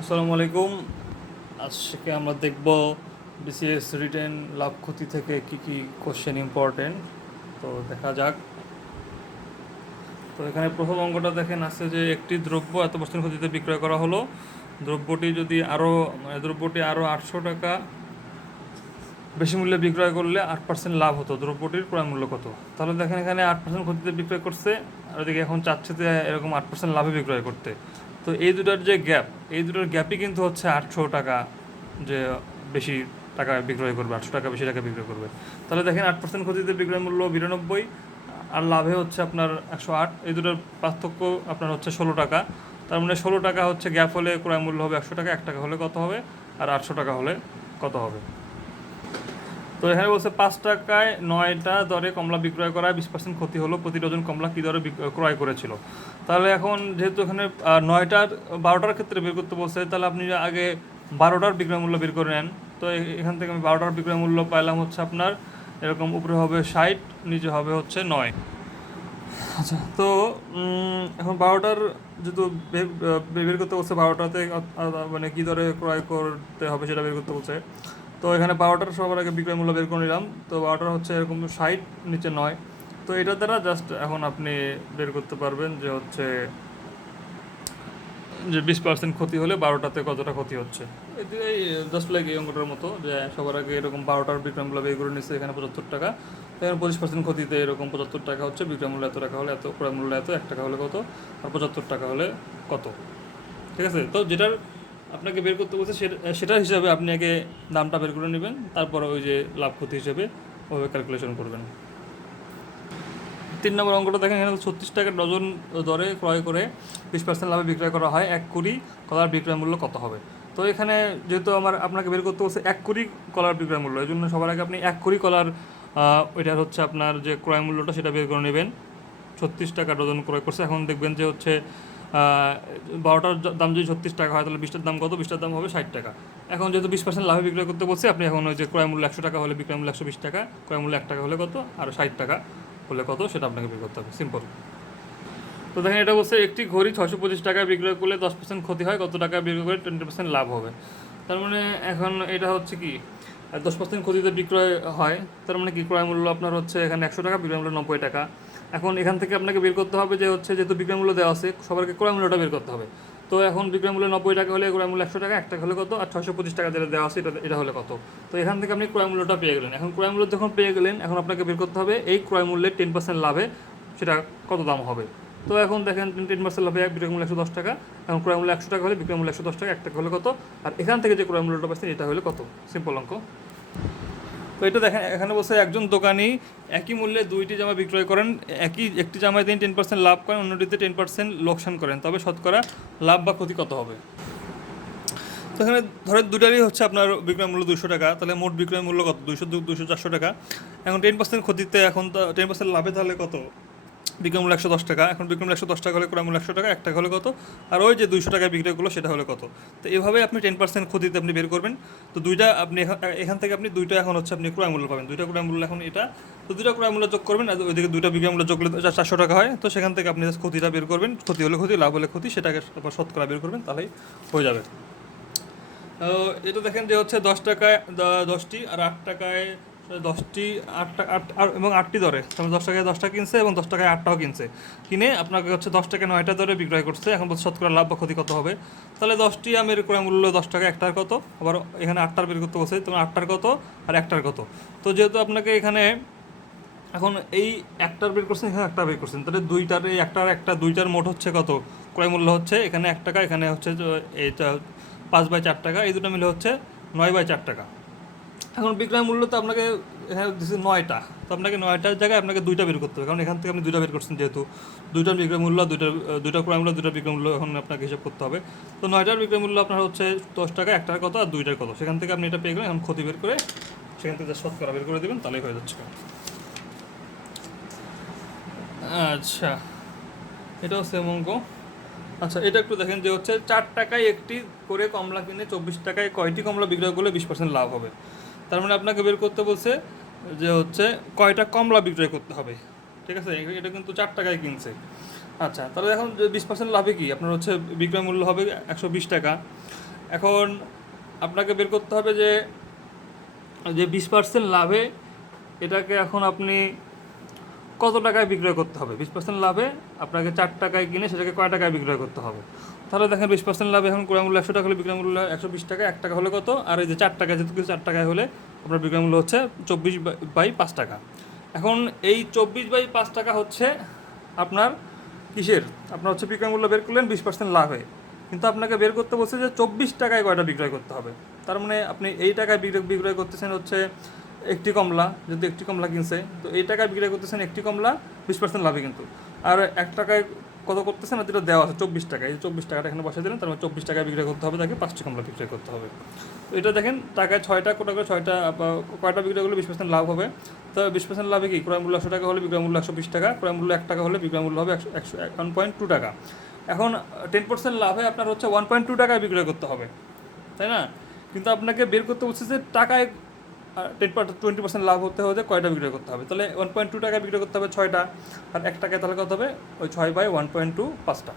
আসসালামু আলাইকুম। আজকে আমরা দেখব বিসিএস রিটেন লাভ ক্ষতি থেকে কি কি কোশ্চেন ইম্পর্টেন্ট তো দেখা যাক। তো এখানে প্রথম অঙ্কটা দেখেন আছে যে একটি দ্রব্য এত পার্সেন্ট ক্ষতিতে বিক্রয় করা হলো। দ্রব্যটি যদি আরও মানে দ্রব্যটি আরও আটশো টাকা বেশি মূল্যে বিক্রয় করলে আট পার্সেন্ট লাভ হতো। দ্রব্যটির ক্রয় মূল্য কত? তাহলে দেখেন এখানে আট পার্সেন্ট ক্ষতিতে বিক্রয় করছে, আর ওদিকে এখন চাচ্ছে যে এরকম আট পার্সেন্ট লাভে বিক্রয় করতে। তো এই দুটার যে গ্যাপ, এই দুটোর গ্যাপই কিন্তু হচ্ছে আটশো টাকা যে বেশি টাকা বিক্রয় করবে, আটশো টাকা বেশি টাকা বিক্রয় করবে। তাহলে দেখেন আট পার্সেন্ট ক্ষতিতে বিক্রয় মূল্য বিরানব্বই, আর লাভে হচ্ছে আপনার একশো আট, এই দুটোর পার্থক্য আপনার হচ্ছে ষোলো টাকা। তার মানে ষোলো টাকা হচ্ছে গ্যাপ হলে ক্রয় মূল্য হবে একশো টাকা, এক টাকা হলে কত হবে? আর আটশো টাকা হলে কত হবে? তো এখানে বলছে পাঁচ টাকায় নয়টা দরে কমলা বিক্রয় করায় বিশ পার্সেন্ট ক্ষতি হলো। প্রতি ডজন কমলা কী দরে ক্রয় করেছিল? তাহলে এখন যেহেতু এখানে নয়টার বারোটার ক্ষেত্রে বের করতে বলছে, তাহলে আপনি আগে বারোটার বিক্রয় মূল্য বের করে নেন। তো এখান থেকে আমি বারোটার বিক্রয় মূল্য পাইলাম হচ্ছে আপনার, এরকম উপরে হবে ষাট, নিচে হবে হচ্ছে নয়। আচ্ছা তো এখন বারোটার যেহেতু বের করতে বলছে, বারোটাতে মানে কী দরে ক্রয় করতে হবে সেটা বের করতে বলছে। তো এখানে বারোটার সবার আগে বিক্রয় মূল্য বের করে নিলাম। তো বারোটার হচ্ছে এরকম ষাট, নিচে নয়। তো এটার দ্বারা জাস্ট এখন আপনি বের করতে পারবেন যে হচ্ছে যে বিশ পার্সেন্ট ক্ষতি হলে বারোটাতে কতটা ক্ষতি হচ্ছে। এই জাস্ট লাইক এই অঙ্কটার মতো যে সবার আগে এরকম বারোটার বিক্রয় মূল্য বের করে নিচ্ছে এখানে পঁচাত্তর টাকা। এখানে পঁচিশ পার্সেন্ট ক্ষতিতে এরকম পঁচাত্তর টাকা হচ্ছে, বিক্রয় মূল্য এত টাকা হলে এত, ক্রয় মূল্য এত, এক টাকা হলে কত, আর পঁচাত্তর টাকা হলে কত। ঠিক আছে? তো যেটার আপনাকে বের করতে বলছে সেটা সেটার হিসাবে আপনি আগে দামটা বের করে নেবেন, তারপরে ওই যে লাভ ক্ষতি হিসেবে ওভাবে ক্যালকুলেশন করবেন। তিন নম্বর অঙ্কটা দেখেন, এখানে ছত্রিশ টাকা ডজন দরে ক্রয় করে বিশ পার্সেন্ট লাভে বিক্রয় করা হয়, এক কুড়ি কলার বিক্রয় মূল্য কত হবে? তো এখানে যেহেতু আমার আপনাকে বের করতে বলছে, এক কুড়ি কলার বিক্রয় মূল্য এই জন্য সবার আগে আপনি এক কুড়ি কলার ওইটার হচ্ছে আপনার যে ক্রয় মূল্যটা সেটা বের করে নেবেন। ছত্রিশ টাকা ডজন ক্রয় করছে, এখন দেখবেন যে হচ্ছে বারোটার দাম যদি ছত্রিশ টাকা হয়, তাহলে বিশটার দাম কত? বিশটার দাম হবে ষাট টাকা। এখন যেহেতু বিশ পার্সেন্ট লাভে বিক্রয় করতে বলছে, আপনি এখন ওই যে ক্রয় মূল্য একশো টাকা হলে বিক্রয় মূল্য একশো বিশ টাকা, ক্রয় মূল্য এক টাকা হলে কত? আর ষাট টাকা হলে কত? সেটা আপনাকে বের করতে হবে। সিম্পল তো দেখেন, এটা বলছে একটি ঘড়ি ছশো পঁচিশ টাকায় বিক্রয় করলে দশ পার্সেন্ট ক্ষতি হয়, কত টাকা বিক্রয় করে টোয়েন্টি পার্সেন্ট লাভ হবে? তার মানে এখন এটা হচ্ছে কি? দশ পার্সেন্ট ক্ষতিতে বিক্রয় হয়, তার মানে কি? ক্রয় মূল্য আপনার হচ্ছে এখানে একশো টাকা, বিক্রয় মূল্য নব্বই টাকা। এখন এখান থেকে আপনাকে বের করতে হবে যে হচ্ছে যেহেতু বিক্রয় মূল্য দেওয়া আছে সবাইকে ক্রয় মূল্যটা বের করতে হবে। তো এখন বিক্রয় মূল্য নব্বই টাকা হলে, ক্রয় মূল্য একশো টাকা এক টাকা হলে কত? আর ছশো পঁচিশ টাকা যেটা দেওয়া আছে, এটা এটা হলে কত? তো এখান থেকে আপনি ক্রয় মূল্যটা পেয়ে গেলেন। এখন ক্রয় মূল্য যখন পেয়ে গেলেন, এখন আপনাকে বের করতে হবে এই ক্রয় মূল্যের টেন পার্সেন্ট লাভে সেটা কত দাম হবে? তো এখন দেখেন, টেন পার্সেন্ট লাভে এক, বিক্রয় মূল্য একশো দশ টাকা। এখন ক্রয় মূল্য একশো টাকা হলে বিক্রয় মূল্য একশো দশ টাকা এক টাকা হলে কত? আর এখান থেকে যে ক্রয় মূল্যটা পাচ্ছেন, এটা হলে কত? সিম্পল অঙ্ক। তো এটা দেখেন, এখানে বসে একজন দোকানি একই মূল্যে দুইটি জামা বিক্রয় করেন, একই, একটি জামায় তিনি টেন পার্সেন্ট লাভ করেন, অন্যটিতে টেন পার্সেন্ট লোকসান করেন। তবে শতকরা লাভ বা ক্ষতি কত হবে? তো এখানে ধরেন দুটারই হচ্ছে আপনার বিক্রয় মূল্য দুশো টাকা, তাহলে মোট বিক্রয় মূল্য কত? দুশো দুশো চারশো টাকা। এখন টেন পার্সেন্ট ক্ষতিতে এখন তো টেন পার্সেন্ট লাভে তাহলে কত? বিক্রয় মূল্য একশো দশ টাকা, এখন বিক্রয় মূল্য একশো দশ টাকা হলে ক্রয় একশো টাকা এক টাকা হলে কত? আর ওই যে দুইশো টাকায় বিক্রয় করল সেটা হলে কত? তো এভাবে আপনি টেন পার্সেন্ট ক্ষতিতে আপনি বের করবেন। তো দুইটা আপনি এখান থেকে আপনি দুইটা এখন হচ্ছে আপনি ক্রয় মূল্য পাবেন। দুইটা ক্রয় মূল্য এখন এটা। তো দুইটা ক্রয় মূল্য যোগ করবেন, আর ওইদিকে দুইটা বিক্রয় মূল্য যোগ করলে চারশো টাকা হয়। তো সেখান থেকে আপনি ক্ষতিটা বের করবেন। ক্ষতি হলে ক্ষতি, লাভ হলে ক্ষতি, সেটাকে শতকরা বের করবেন, তাহলেই হয়ে যাবে। এটা দেখেন যে হচ্ছে দশ টাকায় দশটি আর আট টাকায় দশটি, আটটা, আট এবং আটটি দরে তাহলে দশ টাকায় দশটা কিনছে এবং দশ টাকায় আটটাও কিনছে। কিনে আপনাকে হচ্ছে দশ টাকা নয়টা দরে বিক্রয় করছে। এখন বলছে শতকরা লাভ বা ক্ষতি কত হবে? তাহলে দশটি আমের ক্রয় মূল্য দশ টাকা, একটার কত? আবার এখানে আটটার বের করতে বলছে তোমার আটটার কত? আর একটার কত? তো যেহেতু আপনাকে এখানে এখন এই একটার বের করছেন, এখানে একটা বের করছেন, তাহলে দুইটার এই একটার একটা, দুইটার মোট হচ্ছে কত? ক্রয় মূল্য হচ্ছে এখানে এক টাকা, এখানে হচ্ছে এইটা পাঁচ বাই চার টাকা, এই দুটো মিলে হচ্ছে নয় বাই চার টাকা। এখন বিক্রয় মূল্য তো আপনাকে এখানে দিচ্ছে নয়টা। তো আপনাকে নয়টার জায়গায় আপনাকে দুইটা বের করতে হবে। কারণ এখান থেকে আপনি দুইটা বের করছেন যেহেতু। দুইটার বিক্রয় মূল্য, দুইটার দুইটা ক্রয় মূল্য, দুইটার বিক্রয় মূল্য এখন আপনাকে হিসাব করতে হবে। তো নয়টার বিক্রয় মূল্য আপনার হচ্ছে দশ টাকা একটার কত আর দুইটার কত সেখান থেকে আপনি এটা পেয়ে গেলেন, এখন ক্ষতি বের করে সেখান থেকে যা শতকরা বের করে দেবেন তাহলেই হয়ে যাচ্ছে আচ্ছা এটাও সেম অঙ্ক। আচ্ছা এটা একটু দেখেন যে হচ্ছে চার টাকায় একটি করে কমলা কিনে চব্বিশ টাকায় কয়টি কমলা বিক্রয় করলে বিশ পার্সেন্ট লাভ হবে? তার মানে আপনাকে বের করতে বলছে যে হচ্ছে কয়টা কমলা বিক্রয় করতে হবে। ঠিক আছে? এটা কিন্তু চার টাকায় কিনছে। আচ্ছা তাহলে এখন বিশ পার্সেন্ট লাভে কি? আপনার হচ্ছে বিক্রয় মূল্য হবে একশো বিশ টাকা। এখন আপনাকে বের করতে হবে যে যে বিশ পার্সেন্ট লাভে এটাকে এখন আপনি কত টাকায় বিক্রয় করতে হবে? বিশ পার্সেন্ট লাভে আপনাকে চার টাকায় কিনে সেটাকে কয় টাকায় বিক্রয় করতে হবে? তাহলে দেখেন বিশ পার্সেন্ট লাভে, এখন ক্রয় মূল্য একশো টাকা হলে বিক্রয় মূল্য একশো বিশ টাকা, এক টাকা হলে কত? আর এই যে চার টাকা, যেহেতু কিছু চার টাকায় হলে আপনার বিক্রয় মূল্য হচ্ছে চব্বিশ বাই পাঁচ টাকা। এখন এই চব্বিশ বাই পাঁচ টাকা হচ্ছে আপনার কিসের? আপনার হচ্ছে বিক্রয় মূল্য বের করলেন, বিশ পার্সেন্ট লাভ লাভে কিন্তু আপনাকে বের করতে বলছে যে চব্বিশ টাকায় কয়টা বিক্রয় করতে হবে? তার মানে আপনি এই টাকায় বিক্রয় বিক্রয় করতেছেন হচ্ছে একটি কমলা, যদি একটি কমলা কিনছে, তো এই টাকায় বিক্রয় করতেছেন একটি কমলা, বিশ পার্সেন্ট লাভে কিন্তু। আর এক টাকায় কত করতেছেন আর যেটা দেওয়া আছে, চব্বিশ টাকা। এই চব্বিশ টাকাটা এখানে বসে দিলেন তার মানে চব্বিশ টাকায় বিক্রয় করতে হবে, তাকে পাঁচটি কমলা বিক্রয় করতে হবে। তো এটা দেখেন, টাকায় ছয়টা, কোটা করে ছয়টা কয়টা বিক্রয় করলে বিশ পার্সেন্ট লাভ হবে? তো বিশ পার্সেন্ট লাভে কি? ক্রয় মূল্য একশো টাকা হলে বিক্রয় মূল্য একশো বিশ টাকা, ক্রয় মূল্য এক টাকা হলে বিক্রয় মূল্য হবে একশো একশো ওয়ান পয়েন্ট টু টাকা। এখন টেন পার্সেন্ট লাভে আপনার হচ্ছে ওয়ান পয়েন্ট টু টাকায় বিক্রয় করতে হবে। তাই না? কিন্তু আপনাকে বের করতে বলছে যে টাকায় টেন টোয়েন্টি পার্সেন্ট লাভ হতে হলে কয়টা বিক্রয় করতে হবে? তাহলে ওয়ান পয়েন্ট টু টাকায় বিক্রয় করতে হবে ছয়টা, আর এক টাকায় তাহলে কত হবে? ওই ছয় বাই ওয়ান পয়েন্ট টু পাঁচটা।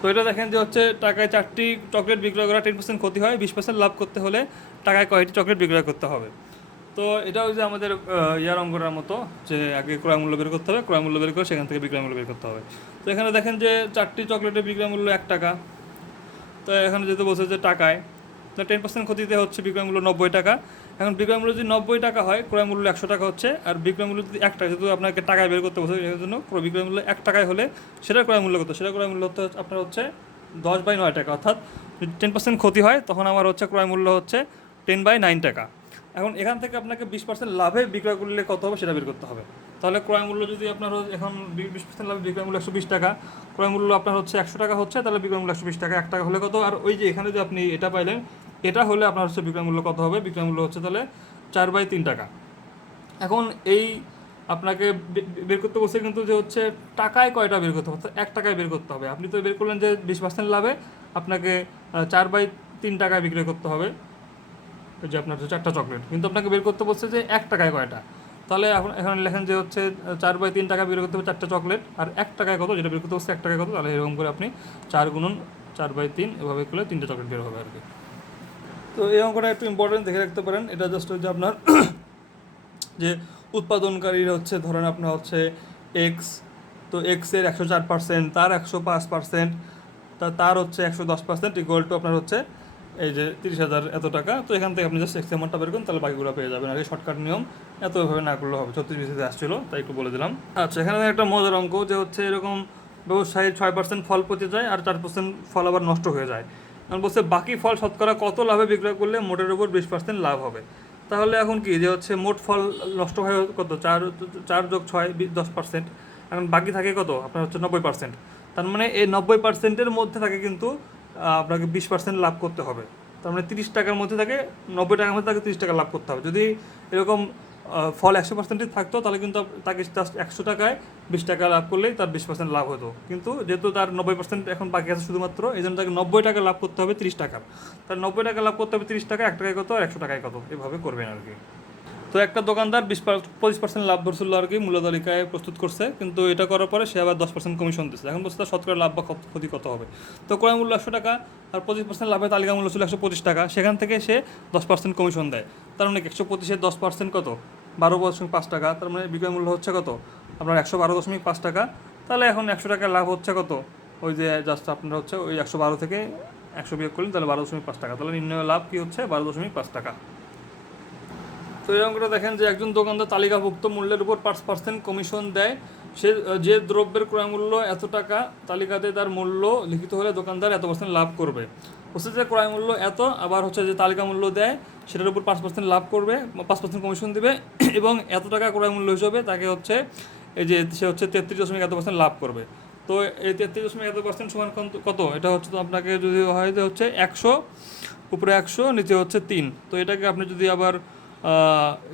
তো এটা দেখেন যে হচ্ছে টাকায় চারটি চকলেট বিক্রয় করা টেন পার্সেন্ট ক্ষতি হয়, বিশ পার্সেন্ট লাভ করতে হলে টাকায় কয়টি চকলেট বিক্রয় করতে হবে? তো এটা ওই যে আমাদের ইয়ার অঙ্কটার মতো যে আগে ক্রয় মূল্য বের করতে হবে, ক্রয় মূল্য বের করে সেখান থেকে বিক্রয় মূল্য বের করতে হবে। তো এখানে দেখেন যে চারটি চকলেটের বিক্রয় মূল্য এক টাকা। তো এখানে যেহেতু বলছে যে টাকায় টেন পার্সেন্ট ক্ষতিতে হচ্ছে বিক্রয় মূল্য নব্বই টাকা। এখন বিক্রয় মূল্য যদি নব্বই টাকা হয়, ক্রয় মূল্য একশো টাকা হচ্ছে, আর বিক্রয় মূল্য যদি এক টাকা, যেহেতু আপনাকে টাকায় বের করতে বলছে এর জন্য ক্রয় বিক্রয় মূল্য এক টাকায় হলে সেটা ক্রয় মূল্য কত? সেটা ক্রয় মূল্য হচ্ছে আপনার হচ্ছে দশ বাই নয় টাকা, অর্থাৎ যদি টেন পার্সেন্ট ক্ষতি হয়, তখন আমার হচ্ছে ক্রয় মূল্য হচ্ছে টেন বাই নাইন টাকা। এখন এখান থেকে আপনাকে বিশ পার্সেন্ট লাভে বিক্রয় করলে কত হবে সেটা বের করতে হবে। তাহলে ক্রয় মূল্য যদি আপনার এখন বিশ পার্সেন্ট লাভে বিক্রয় মূল্য একশো বিশ টাকা, ক্রয় মূল্য আপনার হচ্ছে একশো টাকা হচ্ছে, তাহলে বিক্রয় মূল্য একশো বিশ টাকা, এক টাকা হলে কত? আর ওই যে এখানে যে আপনি এটা পাইলেন এটা হলে আপনার হচ্ছে বিক্রয় মূল্য কত হবে? বিক্রয় মূল্য হচ্ছে তাহলে চার বাই তিন টাকা। এখন এই আপনাকে বের করতে বলছে কিন্তু যে হচ্ছে টাকায় কয়টা বের করতে হবে? এক টাকায় বের করতে হবে। আপনি তো বের করলেন যে বিশ পার্সেন্ট লাভে আপনাকে চার বাই তিন টাকায় বিক্রয় করতে হবে। যে আপনার যে চারটা চকলেট। কিন্তু আপনাকে বের করতে বলছে যে এক টাকায় কয়টা? তাহলে এখন, এখানে লেখেন যে হচ্ছে চার বাই তিন টাকা বের করতে হবে চারটা চকলেট। আর এক টাকায় কত? যেটা বের করতে বলছে এক টাকায় কত? তাহলে এরকম করে আপনি চার গুণন চার বাই তিন এভাবে করলে তিনটা চকলেট বের হবে আর কি। তো এই অঙ্কটা একটু ইম্পর্টেন্ট দেখে রাখতে পারেন। এটা জাস্ট হচ্ছে আপনার যে উৎপাদনকারীর হচ্ছে, ধরেন আপনার হচ্ছে এক্স তো এক্সের একশো চার পার্সেন্ট তার একশো পাঁচ পার্সেন্ট তা তার হচ্ছে একশো দশ পার্সেন্ট ইকুয়াল টু আপনার হচ্ছে এই যে তিরিশ হাজার এত টাকা। তো এখান থেকে আপনি জাস্ট এক্স অ্যামাউন্টটা বের করুন, তাহলে বাকিগুলো পেয়ে যাবেন। আর এই শর্টকাট নিয়ম, এত এভাবে না করলে হবে। ছত্রিশ বিসিতে আসছিল, তাই একটু বলে দিলাম। আচ্ছা এখানে একটা মজার অঙ্ক যে হচ্ছে এরকম ব্যবসায়ী ছয় পার্সেন্ট ফল পচে যায় আর চার পার্সেন্ট ফল আবার নষ্ট হয়ে যায়। এখন বলছে, বাকি ফল শতকরা কত লাভে বিক্রয় করলে মোটের উপর বিশ পার্সেন্ট লাভ হবে? তাহলে এখন কি যে হচ্ছে, মোট ফল নষ্ট হয় কত? চার চার যোগ ছয় দশ পার্সেন্ট। এখন বাকি থাকে কত? আপনার হচ্ছে নব্বই পার্সেন্ট। তার মানে এই নব্বই পার্সেন্টের মধ্যে থাকে কিন্তু আপনাকে বিশ পার্সেন্ট লাভ করতে হবে। তার মানে তিরিশ টাকার মধ্যে থাকে, নব্বই টাকার মধ্যে তাকে তিরিশ টাকা লাভ করতে হবে। যদি এরকম ফল একশো পার্সেন্টই থাকতো, তাহলে কিন্তু তাকে জাস্ট একশো টাকায় বিশ টাকা লাভ করলেই তার বিশ পার্সেন্ট লাভ হতো। কিন্তু যেহেতু তার নব্বই পার্সেন্ট এখন বাকি আছে শুধুমাত্র এই জন্য তাকে নব্বই টাকা লাভ করতে হবে তিরিশ টাকার তার নব্বই টাকা লাভ করতে হবে তিরিশ টাকা, এক টাকায় কত, আর একশো টাকায় কত, এভাবে করবেন আর কি। তো একটা দোকানদার বিশ পঁচিশ পার্সেন্ট লাভ ধরছিল আর কি মূল্য তালিকায় প্রস্তুত করছে, কিন্তু এটা করার পরে সে আবার দশ পার্সেন্ট কমিশন দিচ্ছে এখন বলছে শতকরা লাভ বা ক্ষতি কত হবে? তো ক্রয় মূল্য একশো টাকা, আর পঁচিশ পার্সেন্ট লাভের তালিকা মূল্য ছিল একশো পঁচিশ টাকা। সেখান থেকে সে দশ পার্সেন্ট কমিশন দেয়। তার মানে একশো পঁচিশের দশ পার্সেন্ট কত? বারো দশমিক পাঁচ টাকা, তার মানে বিক্রয় মূল্য হচ্ছে কত? আপনার একশো বারো দশমিক পাঁচ টাকা। তাহলে এখন একশো টাকার লাভ হচ্ছে কত? ওই যে জাস্ট আপনার হচ্ছে ওই একশো বারো থেকে একশো বিয়োগ করলেন, তাহলে বারো দশমিক পাঁচ টাকা। তাহলে নির্ণয় লাভ কী হচ্ছে? বারো দশমিক পাঁচ টাকা। তো এরকম অঙ্কটা দেখেন যে একজন দোকানদার তালিকাভুক্ত মূল্যের উপর পাঁচ পার্সেন্ট কমিশন দেয়। সে যে দ্রব্যের ক্রয় মূল্য এত টাকা, তালিকাতে তার মূল্য লিখিত হলে দোকানদার এত পার্সেন্ট লাভ করবে। যে ক্রয় মূল্য এত, আবার হচ্ছে যে তালিকা মূল্য দেয়, সেটার উপর পাঁচ পার্সেন্ট লাভ করবে, পাঁচ পার্সেন্ট কমিশন দেবে, এবং এত টাকা ক্রয় মূল্য হিসেবে তাকে হচ্ছে, এই যে সে হচ্ছে তেত্রিশ দশমিক এত পার্সেন্ট লাভ করবে। তো এই তেত্রিশ দশমিক এত পার্সেন্ট সমান কত- এটা হচ্ছে তো আপনাকে যদি হয় যে হচ্ছে একশো, উপরে একশো, নিচে হচ্ছে তিন। তো এটাকে আপনি যদি আবার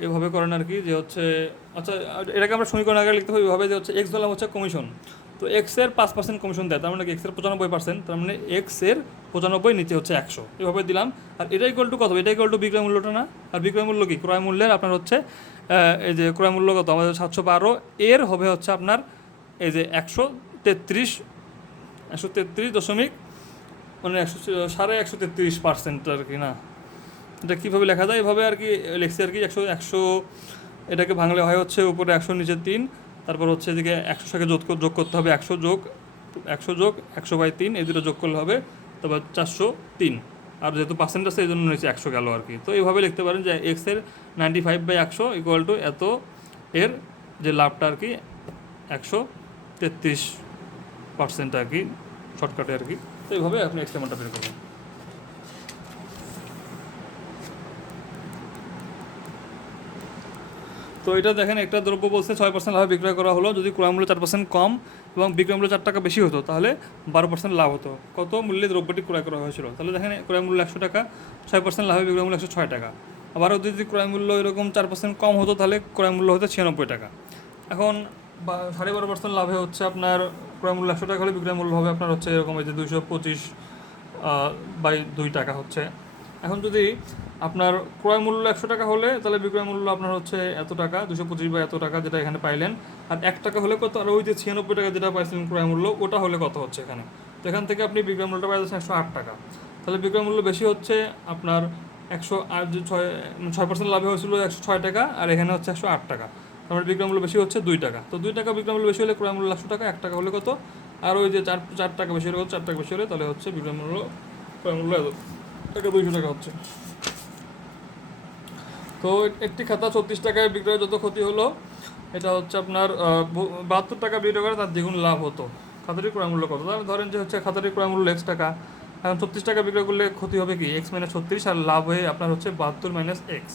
এভাবে করেন আর কি, যে হচ্ছে আচ্ছা এটাকে আমরা সমীকরণ আগে লিখতে হবে, এভাবে যে হচ্ছে এক্স ধরলাম হচ্ছে কমিশন তো এক্সের পাঁচ পার্সেন্ট কমিশন দেয়, তার মানে এক্সের পঁচানব্বই পার্সেন্ট তার মানে এক্সের পঁচানব্বই নিচে হচ্ছে একশো। এভাবে দিলাম। আর এটাই ইকুয়াল টু কত? এটাই ইকুয়াল টু বিক্রয় মূল্যটা না? আর বিক্রয় মূল্য কি? ক্রয় মূল্যের আপনার হচ্ছে এই যে ক্রয় মূল্য কত? আমাদের সাতশো বারো। এর হবে হচ্ছে আপনার, এই যে একশো তেত্রিশ একশো তেত্রিশ দশমিক মানে একশো, সাড়ে একশো তেত্রিশ পার্সেন্ট আর কি, না? এটা কীভাবে লেখা যায়? এভাবে আর কি, লেখছি আর কি, একশো একশো, এটাকে ভাঙলে হয় হচ্ছে উপরে একশো, নিচে তিন। তারপর হচ্ছে এদিকে একশো সাথে যোগ যোগ করতে হবে একশো যোগ একশো যোগ, একশো বাই তিন, এই দুটো যোগ করলে হবে তারপর চারশো তিন। আর যেহেতু পার্সেন্ট আছে, এই জন্য নিচে একশো গেল আর কি। তো এইভাবে লিখতে পারেন যে এক্সের নাইনটি ফাইভ বাই একশো ইকুয়াল টু এত এর যে লাভটা আর কি, একশো তেত্রিশ পার্সেন্ট আর কি শর্টকাটে আর কি। তো এইভাবে আপনি এক্সটেমারটা বের করবেন। তো এটা দেখেন, একটা দ্রব্য বলছে ছয় পার্সেন্ট লাভে বিক্রয় করা হলো। যদি ক্রয় মূল্য চার পার্সেন্ট কম এবং বিক্রয় মূল্য চার টাকা বেশি হতো, তাহলে বারো পার্সেন্ট লাভ হতো। কত মূল্যে দ্রব্যটি ক্রয় করা হয়েছিল? তাহলে দেখেন, ক্রয় মূল্য একশো টাকা, ছয় পার্সেন্ট লাভে বিক্রয় মূল্য একশো ছয় টাকা। আবারও যদি ক্রয় মূল্য এরকম চার পার্সেন্ট কম হতো, তাহলে ক্রয় মূল্য হতো ছিয়ানব্বই টাকা। এখন সাড়ে বারো পার্সেন্ট লাভে হচ্ছে আপনার ক্রয় মূল্য একশো টাকা হলে বিক্রয় মূল্য হবে আপনার হচ্ছে এরকম এই যে দুইশো পঁচিশ বাই দুই টাকা হচ্ছে। এখন যদি আপনার ক্রয় মূল্য একশো টাকা হলে তাহলে বিক্রয় মূল্য আপনার হচ্ছে এত টাকা, দুশো পঁচিশ বা এত টাকা যেটা এখানে পাইলেন। আর এক টাকা হলে কত? আর ওই যে ছিয়ানব্বই টাকা যেটা পাইছিলেন ক্রয় মূল্য, ওটা হলে কত হচ্ছে এখানে? তো এখান থেকে আপনি বিক্রয় মূল্যটা পাইছেন একশো আট টাকা। তাহলে বিক্রয় মূল্য বেশি হচ্ছে আপনার একশো আট ছয় ছয় পার্সেন্ট লাভে হয়েছিল একশো ছয় টাকা, আর এখানে হচ্ছে একশো আট টাকা। তারপরে বিক্রয় মূল্য বেশি হচ্ছে দুই টাকা। তো দুই টাকা বিক্রয় মূল্য বেশি হলে ক্রয় মূল্য একশো টাকা, এক টাকা হলে কত? আর ওই যে চার চার টাকা বেশি হলে চার টাকা বেশি হলে তাহলে হচ্ছে বিক্রয় মূল্য, ক্রয় মূল্য এত টাকা দুইশো টাকা হচ্ছে। তো একটি খাতা ছত্রিশ টাকায় বিক্রয় যত ক্ষতি হলো, এটা হচ্ছে আপনার বাহাত্তর টাকা বিক্রয় করে তার দ্বিগুণ লাভ হতো। খাতাটির ক্রয় মূল্য কত? তাহলে ধরেন যে হচ্ছে খাতাটির ক্রয় মূল্য এক্স টাকা। এখন ছত্রিশ টাকা বিক্রয় করলে ক্ষতি হবে কি? এক্স মাইনাস ছত্রিশ আর লাভ হয়ে আপনার হচ্ছে বাহাত্তর মাইনাস এক্স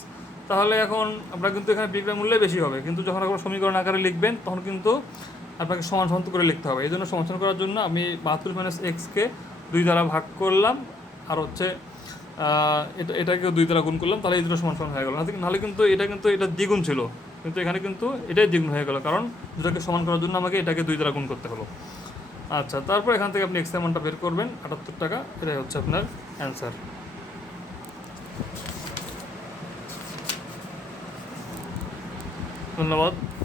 তাহলে এখন আপনার কিন্তু এখানে বিক্রয় মূল্য বেশি হবে। কিন্তু যখন আপনার সমীকরণ আকারে লিখবেন, তখন কিন্তু আপনাকে সমান সমান করে লিখতে হবে। এই জন্য সমাধান করার জন্য আমি বাহাত্তর মাইনাস এক্সকে দুই দ্বারা ভাগ করলাম। আর হচ্ছে এটা এটাকে দুই দ্বারা গুণ করলাম, তাহলে এই দুটো সমান সমান হয়ে গেল। নাহলে- কিন্তু এটা কিন্তু এটা দ্বিগুণ ছিল। কিন্তু এখানে কিন্তু এটাই দ্বিগুণ হয়ে গেল, কারণ দুটাকে সমান করার জন্য আমাকে এটাকে দুই দ্বারা গুণ করতে হলো। আচ্ছা তারপর এখান থেকে আপনি এক্স অ্যামাউন্টটা বের করবেন, আটাত্তর টাকা, এটাই হচ্ছে আপনার অ্যান্সার ধন্যবাদ।